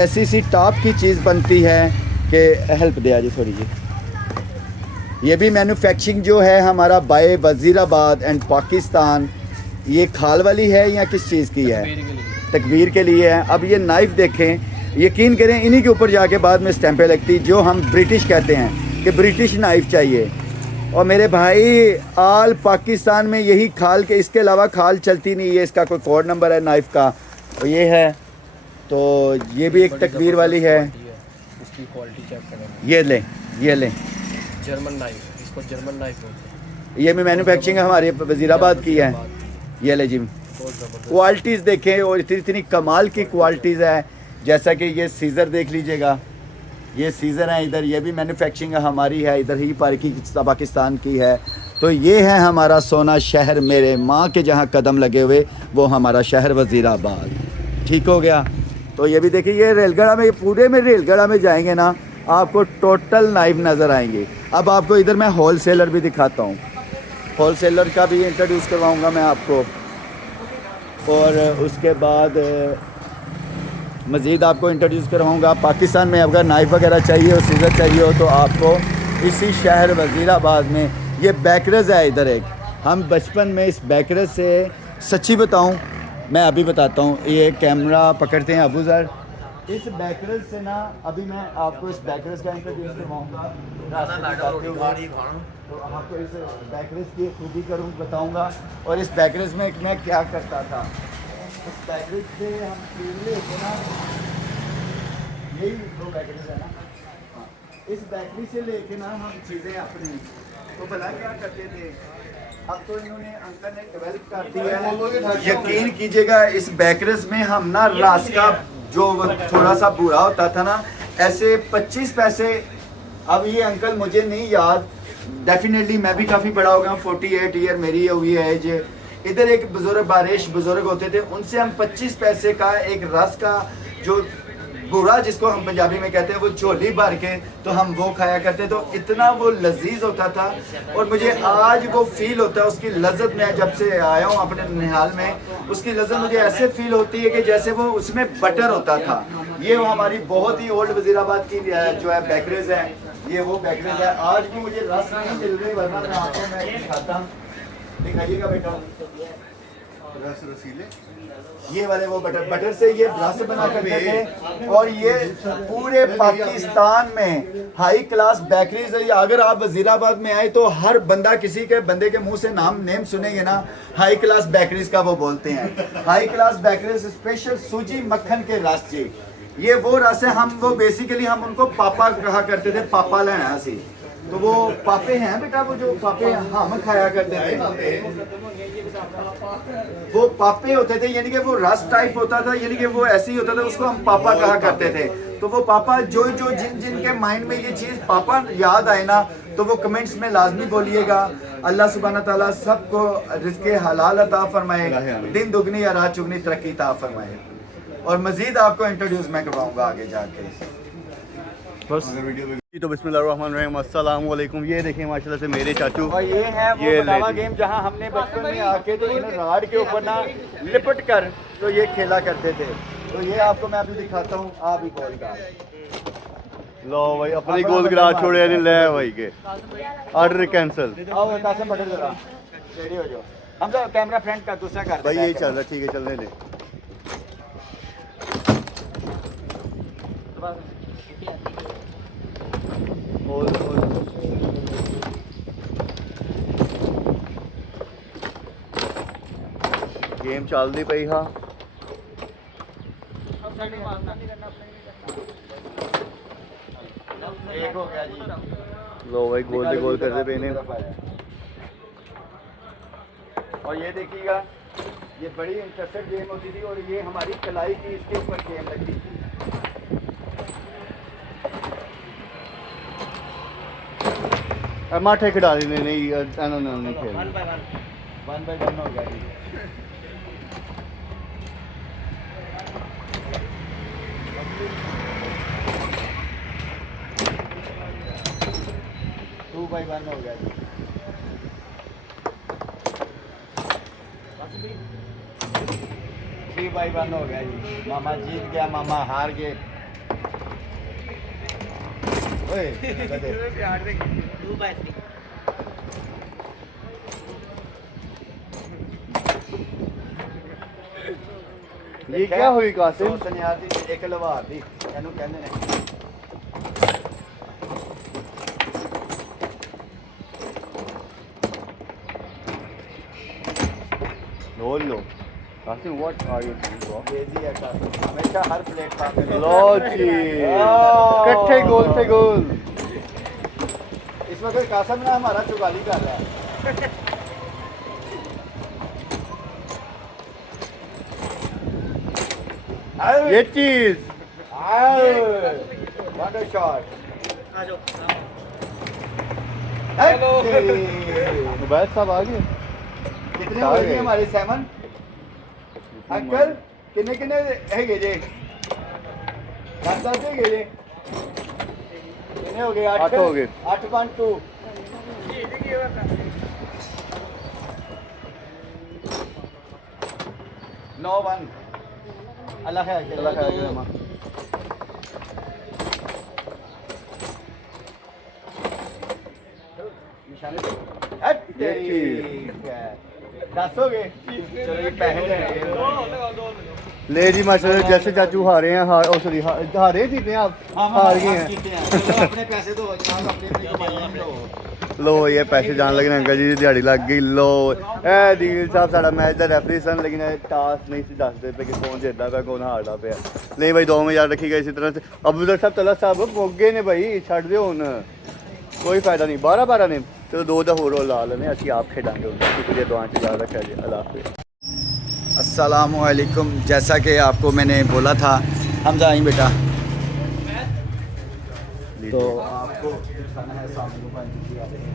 ऐसी सी टॉप की चीज़ बनती है कि हेल्प दे आज थोड़ी जी। ये भी मैन्युफैक्चरिंग जो है हमारा बाय वज़ीराबाद एंड पाकिस्तान। ये खाल वाली है या किस चीज़ की है? तकबीर के लिए है। अब ये नाइफ़ देखें, यकीन करें इन्हीं के ऊपर जाके बाद में स्टैंपें लगती जो हम ब्रिटिश कहते हैं कि ब्रिटिश नाइफ़ चाहिए। और मेरे भाई आल पाकिस्तान में यही खाल के, इसके अलावा खाल चलती नहीं है। इसका कोई कोड नंबर है नाइफ़ का, और ये है। तो ये भी एक तकबीर वाली है। इसकी क्वालिटी चेक करें। ये लें, ये लें, जर्मन नाइफ, इसको जर्मन नाइफ बोलते हैं। ये भी मैन्युफैक्चरिंग हमारे वज़ीराबाद की है। ये ले जी, बहुत ज़बरदस्त क्वालिटीज़ देखें और इतनी इतनी कमाल की क्वालिटीज़ है। जैसा कि ये सीज़र देख लीजिएगा, ये सीज़र है इधर, ये भी मैन्युफैक्चरिंग हमारी है, इधर ही पाकिस्तान की है। तो ये है हमारा सोना शहर, मेरे माँ के जहाँ कदम लगे हुए वो हमारा शहर वज़ीराबाद। ठीक हो गया। तो ये भी देखिए, ये रेलगढ़ा में, पूरे में रेलगढ़ा में जाएंगे ना आपको टोटल नाइफ नज़र आएंगे। अब आपको इधर मैं होल सेलर भी दिखाता हूँ, होल सेलर का भी इंट्रोड्यूस करवाऊँगा मैं आपको। और उसके बाद मज़ीद आपको इंट्रोड्यूस करवाऊँगा। पाकिस्तान में अगर नाइफ़ वगैरह चाहिए और सीज़र चाहिए हो तो आपको इसी शहर वज़ीराबाद में, ये बेकरज़ है इधर एक। हम बचपन में इस बेकरज़ से, सच्ची बताऊँ मैं अभी बताता हूँ, ये कैमरा पकड़ते हैं अबू ज़र, इस बैकरेज से ना अभी मैं आपको इस बैकरेज का इंट्रोड्यूस करवाऊँगा। तो आपको इस बैकरेज की खूबी करूँ बताऊँगा, और इस बैकरेज में मैं क्या करता था। इस बैकरेज से हम लेके ना, यही दो बैकरेज है ना, हाँ, इस बैकरी से लेके ना हम चीज़ें अपनी तो भला क्या करते थे। अब तो इन्होंने अंकल ने डेवलप कर दिया है। यकीन कीजिएगा इस बेकरेज में हम ना रास का जो थोड़ा सा बुरा होता था ना, ऐसे 25 पैसे। अब ये अंकल मुझे नहीं याद, डेफिनेटली मैं भी काफ़ी बड़ा हो गया, 48 ईयर मेरी हुई है एज। इधर एक बुजुर्ग बारिश बुजुर्ग होते थे, उनसे हम 25 पैसे का एक रस का जो बुरा, जिसको हम पंजाबी में कहते हैं, वो झोली भर के तो हम वो खाया करते। तो इतना वो लजीज होता था, और मुझे आज वो फील होता है उसकी लज्जत। मैं जब से आया हूँ अपने निहाल में, उसकी लज्जत मुझे ऐसे फील होती है कि जैसे वो उसमें बटर होता था। ये वो हमारी बहुत ही ओल्ड वज़ीराबाद की जो है बेकरेज है, ये वो बेकरेज है। आज भी मुझे रस नहीं मिल रही, वरना मैं आपको मैं दिखाता, दिखाइएगा बेटा रस रसीले, ये वाले वो बटर से ये रस बना करते थे। और ये पूरे पाकिस्तान में हाई क्लास बेकरीज है। अगर आप वज़ीराबाद में आए तो हर बंदा, किसी के बंदे के मुंह से नेम सुनेंगे ना, हाई क्लास बेकरीज का वो बोलते हैं। हाई क्लास बेकरीज स्पेशल सूजी मक्खन के रस जी, ये वो रस है। हम वो बेसिकली हम उनको पापा कहा करते थे, पापा लेना सी। तो वो पापे हैं बेटा, वो जो पापे हम खाया करते थे वो पापे होते थे, यानी कि वो रस टाइप होता था, यानी कि वो ऐसे ही होता था, उसको हम पापा कहा करते थे। तो वो पापा जो जिन के माइंड में ये चीज़ पापा याद आए ना, तो वो कमेंट्स में लाजमी बोलिएगा। अल्लाह सुब्हाना ताला सबको रिज़्क़े हलाल अता फरमाए, दिन दुगनी या रात चुगनी तरक्की अता फरमाए। और मज़ीद आपको इंट्रोड्यूस मैं करवाऊँगा आगे जाके बस। तो बिस्मिल्लाहिर्रहमानिर्रहीम, अस्सलाम वालेकुम। ये देखें माशाल्लाह से मेरे चाचू, और ये है वो बतावा गेम जहाँ हमने बचपन में आके तो इन राड के ऊपर ना लिपट कर तो ये खेला करते थे। तो ये आपको मैं अभी दिखाता हूँ। आप ही गोल का लो भाई अपनी गोल गिरा छोड़े नहीं ले भाई के ऑर्डर कैंसिल। आओ कासम पकड़ जरा, रेडी हो जाओ। हम तो कैमरा फ्रंट का दूसरा कर भाई यही चल रहा, ठीक है चलने दे। गेम चलती पई हाँ। एक हो गया जी। लो भाई गोल दे गोल करते पे ने। और ये देखिएगा, ये बड़ी इंटरेस्टेड गेम होती थी, और ये हमारी कलाई की इसके ऊपर गेम लगती थी। माठे खिड़ा नहीं खेल 1 by 1 हो गया जी। टू बाई 1 हो गया जी। 3 by 1 हो गया जी। मामा जीत गया, मामा हार गए। ओए गधे। ये क्या हुई कासिम? सनियार दी एक लवार दी ਇਹਨੂੰ ਕਹਿੰਦੇ ਨੇ। लो लो Qasim what are you doing bro? तेजी है काफी, हमेशा हर प्लेटफॉर्म पे लो जी कट्ठे गोल थे गोल। इस वक्त कासम ना हमारा चुगाली कर रहा है। ये चीज वंडर शॉट। मुबैद साहब आ गए। कितने हो गए हमारे 7 अंकल कितने कितने है जे 10 है जे कितने हो गए? 8 हो गए। 8.2 9-1 अल्लाह है मां। निशाने पे दस हो गए। चलो ये पैसे देंगे। ले जी माशाल्लाह जैसे चाचू हारे हैं हार सॉरी हारे जीते हैं आप हार गए हैं। चलो अपने पैसे दो जनाब, अपनी अपनी कमाई दो। लो ये पैसे जान लगे अंकल जी दिहाड़ी लग गई। लो ए दिल साहब साड़ा मैच का रेफरी सन लेकिन टास नहीं सी दसते पे कि कौन जीतता पे कौन हारदा पे। नहीं भाई 2 में यार रखी गई इसी तरह से। अब्दुल साहब तला साहब मोगे ने भाई छड़ दो हुन कोई फायदा नहीं। 12-12 ने चलो 2 दा होर ला लेने असि आप खेडांगे हुन। शुक्रिया दुआ च याद रखा जी। अल्लाह हाफिज़। अस्सलामुअलैकुम। जैसा कि आपको मैंने बोला था हमजा आई बेटा, तो आपको खाना है सामने को पानी की आ रही है।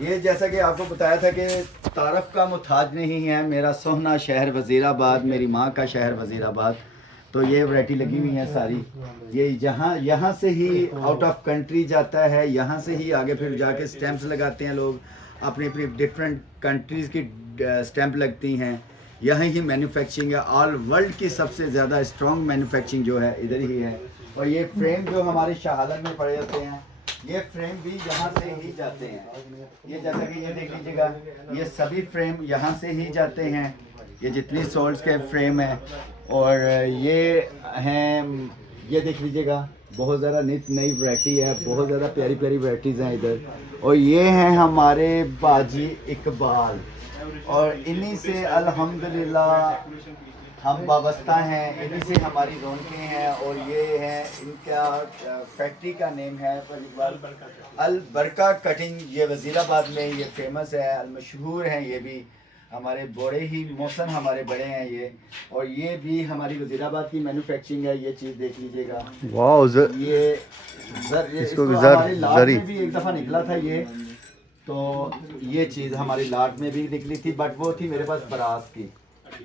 ये जैसा कि आपको बताया था कि तारफ़ का मुताज नहीं है मेरा सोहना शहर वज़ीराबाद, मेरी माँ का शहर वज़ीराबाद। तो ये वैरायटी लगी हुई है सारी। ये यहाँ से ही आउट ऑफ कंट्री जाता है, यहाँ से ही आगे फिर जाके स्टैंप्स लगाते हैं लोग। अपनी अपनी डिफरेंट कंट्रीज़ की स्टैंप लगती हैं। यहाँ ही मैन्युफैक्चरिंग है। ऑल वर्ल्ड की सबसे ज़्यादा स्ट्रॉन्ग मैन्युफैक्चरिंग जो है इधर ही है। और ये फ्रेम जो हमारे शाहादत में पड़े होते हैं, ये फ्रेम भी यहाँ से ही जाते हैं। ये जैसा कि ये देख लीजिएगा, ये सभी फ्रेम यहाँ से ही जाते हैं। ये जितनी सोल्स के फ्रेम हैं और ये हैं, ये देख लीजिएगा बहुत ज़्यादा नई वैरायटी है, बहुत ज़्यादा प्यारी प्यारी वैराइटीज़ हैं इधर। और ये हैं हमारे बाजी इकबाल, और इन्हीं से अल्हम्दुलिल्लाह हम वाबस्ता हैं, इन्हीं से हमारी रौनकें हैं। और ये है इनका फैक्ट्री का नेम है अल बरका कटिंग। ये वज़ीराबाद में ये फेमस है, अल मशहूर हैं। ये भी हमारे बड़े ही मौसम हमारे बड़े हैं ये। और ये भी हमारी वज़ीराबाद की मैन्युफैक्चरिंग है। ये चीज़ देख लीजिएगा। वाओ ये इसको हमारे लाट में भी एक दफ़ा निकला था ये। तो ये चीज़ हमारी लाट में भी निकली थी, बट वो थी मेरे पास बरास की।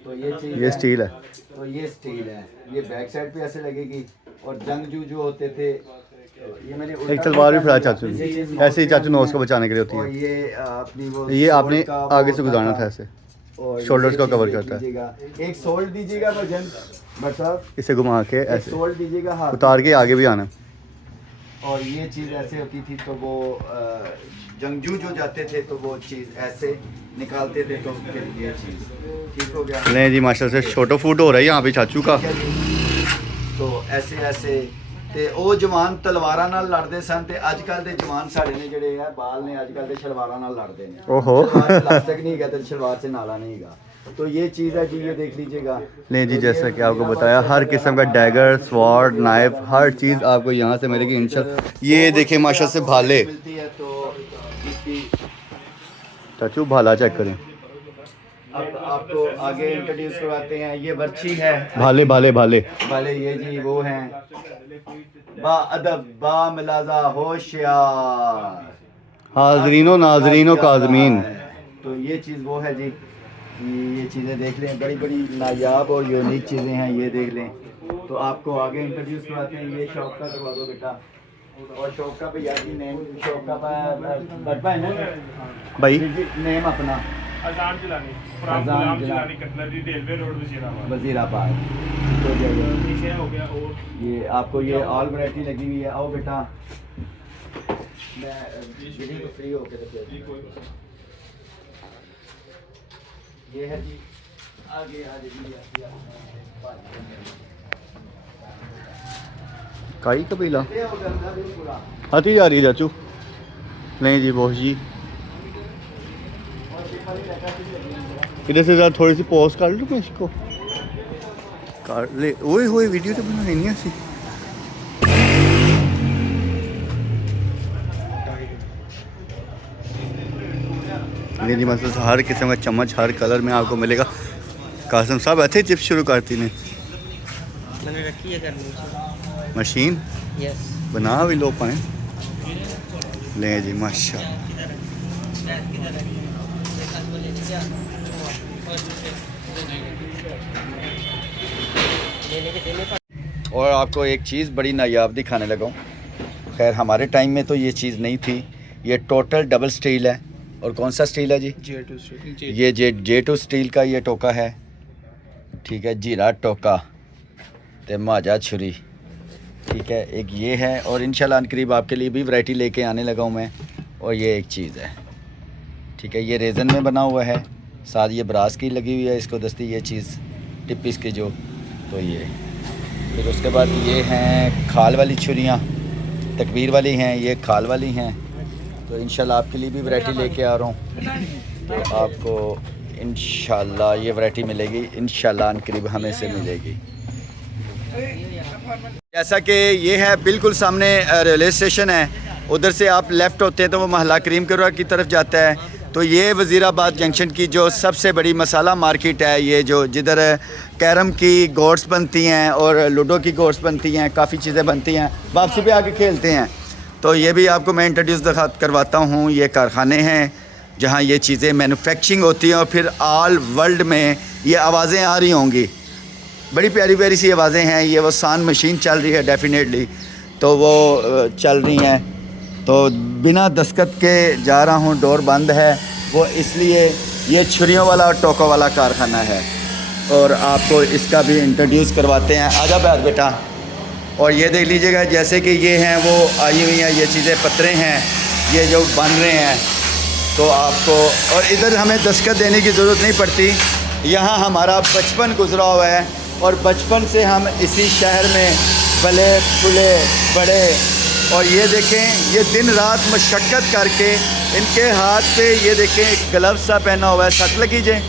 तो ये चीज़ ये स्टील है। तो ये स्टील है। ये बैक साइड पे ऐसे लगेगी। और जंगजू जो होते थे, ये मैंने एक तलवार भी फड़ा चाचू ने, ऐसे ही चाचू नोज को बचाने के लिए होती और है। ये अपनी वो ये आपने आगे से गुजारना था ऐसे, और शोल्डर्स ये को चीज़ कवर देख करता है। लीजिएगा। एक सोल्ड दीजिएगा भजन भट्ट साहब, इसे घुमा के एक ऐसे सोल्ड दीजिएगा हाथ उतार के आगे भी आना। और ये चीज़ ऐसे होती थी, तो वो जंगजू जो जाते थे तो वो चीज़ ऐसे निकालते थे। तो फिर ये चीज़ ठीक हो गया। नहीं जी माशाल्लाह से छोटो फूड हो रहा है यहाँ पे चाचू का। तो ऐसे ऐसे ते ਉਹ ਜਵਾਨ ਤਲਵਾਰਾਂ ਨਾਲ ਲੜਦੇ ਸਨ ਤੇ ਅੱਜ ਕੱਲ ਦੇ ਜਵਾਨ ਸਾਡੇ ਨੇ ਜਿਹੜੇ ਆ ਬਾਲ ਨੇ ਅੱਜ ਕੱਲ ਦੇ ਸ਼ਲਵਾਰਾਂ ਨਾਲ ਲੜਦੇ ਨੇ। ओहो प्लास्टिक नहीं है तो शलवार से नाला नहीं है। तो ये चीज़ है जी, ये देख लीजिएगा। नहीं जी जैसा कि आपको बताया हर किस्म का डैगर स्वॉर्ड नाइफ हर चीज़ आपको यहाँ से मिलेगी इंशाल्लाह। ये देखिए माशाल्लाह से भाले मिलती है तो इसकी चाचू भाला चेक करें। अब आपको आगे इंट्रोड्यूस करवाते हैं। ये बर्छी है भाले भाले भाले वाले, ये जी वो हैं बा अदब बा मिलाजा होशियार हाजरीनो नाजरीनो काजमीन। तो ये चीज़ वो है जी। ये चीज़ें देख लें, बड़ी बड़ी नायाब और यूनिक चीज़ें हैं, ये देख लें। तो आपको आगे इंट्रोड्यूस करवाते हैं। ये शौक का करवा दो बेटा। और शौक का भैया जी नेम, शौक का बटवा है ना भाई जी, नेम अपना अजान Jilani, from Azan Ghulam Jilani. Jilani cutlery railway road Wazirabad. Wazirabad. तो नीचे हो गया और ये आपको ये ऑल वैरायटी लगी हुई है। आओ बेटा, मैं यही तो फ्री होके तो जी कोई ये है जी, आगे आ जाइए। काई कबीला ये हो गया अंदर भी पूरा। आती जा रही है चाचू। नहीं जी बॉस जी, और पेपर ही लगा के लगी हुई है। इधर से ज़रा थोड़ी सी पॉज कर लूँ मैं इसको, कर ले। ओए होए वीडियो तो बना नहीं ऐसी। नहीं जी मतलब हर किस्म का चम्मच हर कलर में आपको मिलेगा। कासम साहब अच्छे चिप्स शुरू करती ने मैंने रखी है करनी मशीन यस बना भी लो पाए। ले जी माशा और आपको एक चीज़ बड़ी नायाब दिखाने लगा हूँ। खैर हमारे टाइम में तो ये चीज़ नहीं थी। ये टोटल डबल स्टील है। और कौन सा स्टील है जी? ये J2 स्टील का ये टोका है, ठीक है। जीरा टोका ते माजा छुरी, ठीक है। एक ये है और इंशाल्लाह करीब आपके लिए भी वैरायटी लेके आने लगा हूँ मैं। और ये एक चीज़ है, ठीक है। ये रेज़न में बना हुआ है, साथ ये ब्रास की लगी हुई है इसको दस्ती ये चीज़ टिपिस की जो। तो ये फिर उसके बाद ये हैं खाल वाली छुरियाँ, तकबीर वाली हैं, ये खाल वाली हैं। तो इंशाल्लाह आपके लिए भी वैरायटी लेके आ रहा हूँ। तो आपको इंशाल्लाह ये वैरायटी मिलेगी, इंशाल्लाह करीब हमें से मिलेगी। जैसा कि ये है बिल्कुल सामने रेलवे स्टेशन है, उधर से आप लेफ़्ट होते हैं तो वो महला करीम करोड़ा की तरफ जाता है। तो ये वज़ीराबाद जंक्शन की जो सबसे बड़ी मसाला मार्केट है, ये जो जिधर कैरम की गोट्स बनती हैं और लूडो की गोट्स बनती हैं, काफ़ी चीज़ें बनती हैं, वापसी पे आके खेलते हैं। तो ये भी आपको मैं इंट्रोड्यूस करवाता हूँ। ये कारखाने हैं जहाँ ये चीज़ें मैन्युफैक्चरिंग होती हैं और फिर ऑल वर्ल्ड में ये आवाज़ें आ रही होंगी। बड़ी प्यारी प्यारी सी आवाज़ें हैं। ये वो सान मशीन चल रही है डेफिनेटली, तो वो चल रही हैं। तो बिना दस्तखत के जा रहा हूँ, डोर बंद है वो, इसलिए ये छुरियों वाला और टोकों वाला कारखाना है। और आपको इसका भी इंट्रोड्यूस करवाते हैं। आजा बैठ बेटा। और ये देख लीजिएगा जैसे कि ये हैं वो आई हुई हैं, ये चीज़ें पत्रे हैं ये जो बन रहे हैं। तो आपको और इधर हमें दस्तखत देने की ज़रूरत नहीं पड़ती। यहाँ हमारा बचपन गुजरा हुआ है और बचपन से हम इसी शहर में पले फूले बड़े। और ये देखें ये दिन रात मशक्क़त करके इनके हाथ पे ये देखें एक ग्लव्स सा पहना हुआ है, सट लगी जे।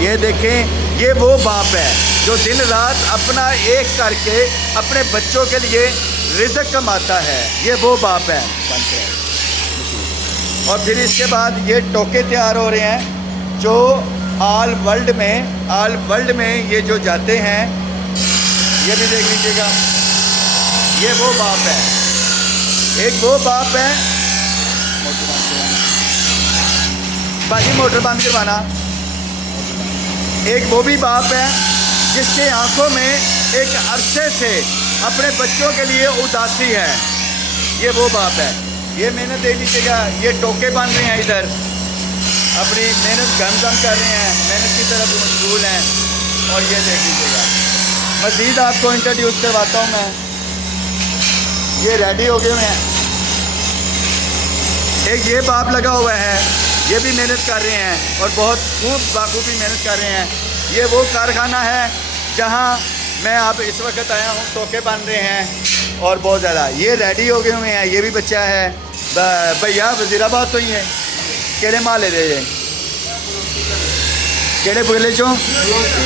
ये देखें ये वो बाप है जो दिन रात अपना एक करके अपने बच्चों के लिए रिज़्क़ कमाता है। ये वो बाप है। और फिर इसके बाद ये टोके तैयार हो रहे हैं जो ऑल वर्ल्ड में ये जो जाते हैं। ये भी देख लीजिएगा, ये वो बाप है, एक वो बाप है। बाकी मोटर बंद करवाना। एक वो भी बाप है जिसके आंखों में एक अरसे से अपने बच्चों के लिए उदासी है। ये वो बाप है। ये मेहनत दे लीजिएगा, ये टोके बन रहे हैं, इधर अपनी मेहनत गम कर रहे हैं, मेहनत की तरफ मशगूल हैं। और ये देख लीजिएगा, मज़ीद आपको इंट्रोड्यूस करवाता हूँ मैं। ये रेडी हो गए हुए हैं। एक ये बाप लगा हुआ है, ये भी मेहनत कर रहे हैं और बहुत खूब बाखूबी मेहनत कर रहे हैं। ये वो कारखाना है जहाँ मैं आप इस वक्त आया हूँ, टोके बन रहे हैं और बहुत ज़्यादा। ये रेडी हो गए हुए हैं। ये भी बच्चा है भैया, वज़ीराबाद तो ही है, केड़े माले दे केड़े बोले चो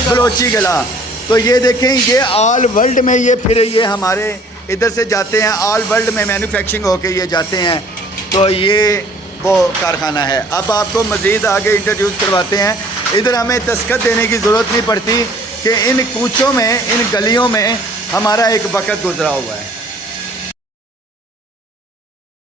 बलोची गला। तो ये देखें ये ऑल वर्ल्ड में ये फिर ये हमारे इधर से जाते हैं, ऑल वर्ल्ड में मैन्युफैक्चरिंग होके ये जाते हैं। तो ये वो कारखाना है। अब आपको मज़ीद आगे इंट्रोड्यूस करवाते हैं। इधर हमें दस्तखत देने की ज़रूरत नहीं पड़ती कि इन कूचों में, इन गलियों में हमारा एक वक्त गुजरा हुआ है।